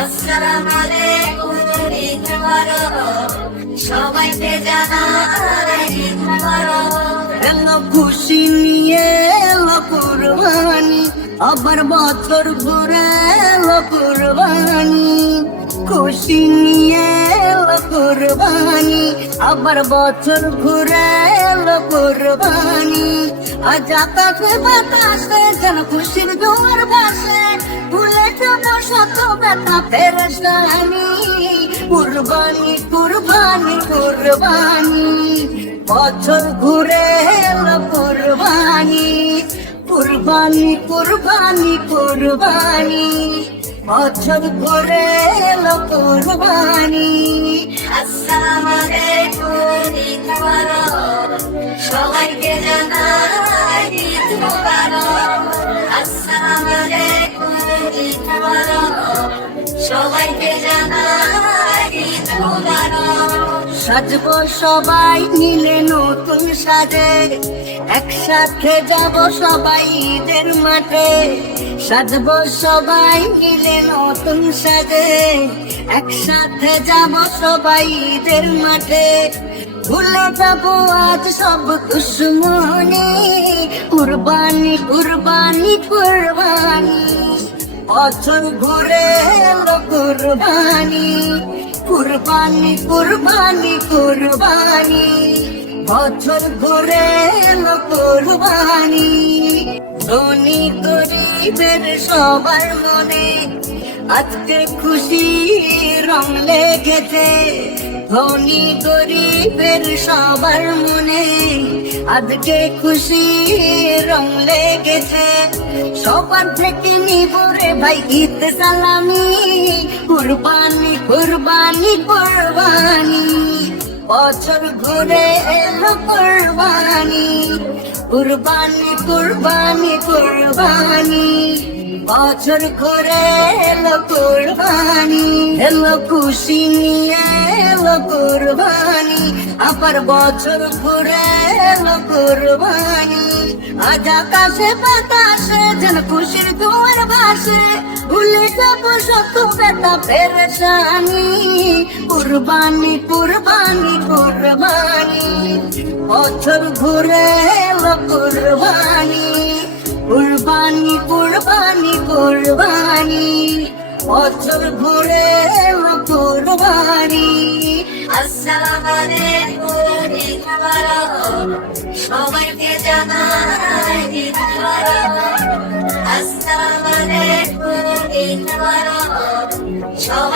আসসালামু আলাইকুম, ঈদ মোবারক, সবাইকে জানাই ঈদ মোবারক। এলো খুশি নিয়ে এলো কুরবানি, আবার বছর ঘুরে এলো কুরবানি। খুশি নিয়ে এলো কুরবানি, আবার বছর ঘুরে এলো কুরবানি। আজ আকাশে বাতাসে যেন খুশির জোয়ার ভাসে, ভুলে যাবো শত ব্যথা পেরেশানি। কুরবানি কুরবানি কুরবানি, বছর ঘুরে এলো কুরবানি। কুরবানি কুরবানি কুরবানি, বছর ঘুরে এলো কুরবানি। আসসালামু আলাইকুম, ঈদ মোবারক, সবাইকে জানাই ঈদ মোবারক। আসসালামু আলাইকুম, ঈদ মোবারক, সবাইকে জানাই ঈদ মোবারক। সাজবো সবাই মিলে নতুন সাজে, একসাথে যাব সবাই ঈদের মাঠে। সাজবো সবাই মিলে নতুন সাজে, একসাথে যাব সবাই ঈদের মাঠে। ভুলে যাবো আজ সব দুশ্মনী, কুরবানি কুরবানি কুরবানি, বছর ঘুরে এলো কুরবানি। কুরবানি কুরবানি কুরবানি, বছর ঘুরে এলো কুরবানি। ধনী গরিবের সবার মনে আজকে খুশি রং লেগেছে। ধনী গরিবের সবার মনে আজকে খুশি রং লেগেছে। সবার থেকে নিবরে ভাই ঈদ সালামি, কুরবানি কুরবানি কুরবানি, বছর ঘুরে এলো কুরবানি। কুরবানি কুরবানি কুরবানি, বছর ঘুরে এলো কুরবানি। এলো খুশি নিয়ে এলো কুরবানি, আবার বছর ঘুরে এলো কুরবানি। আজ আকাশে বাতাসে যেন খুশির জোয়ার ভাসে, ভুলে যাবো শত ব্যথা পেরেশানি। কুরবানি কুরবানি কুরবানি, বছর ঘুরে এলো কুরবানি। কুরবানি কুরবানি কুরবানি, বছর ঘুরে এলো কুরবানি। আসসালামু আলাইকুম, ঈদ মোবারক, সবাইকে জানাই ঈদ মোবারক। আসসালামু আলাইকুম, ঈদ মোবারক, সবাই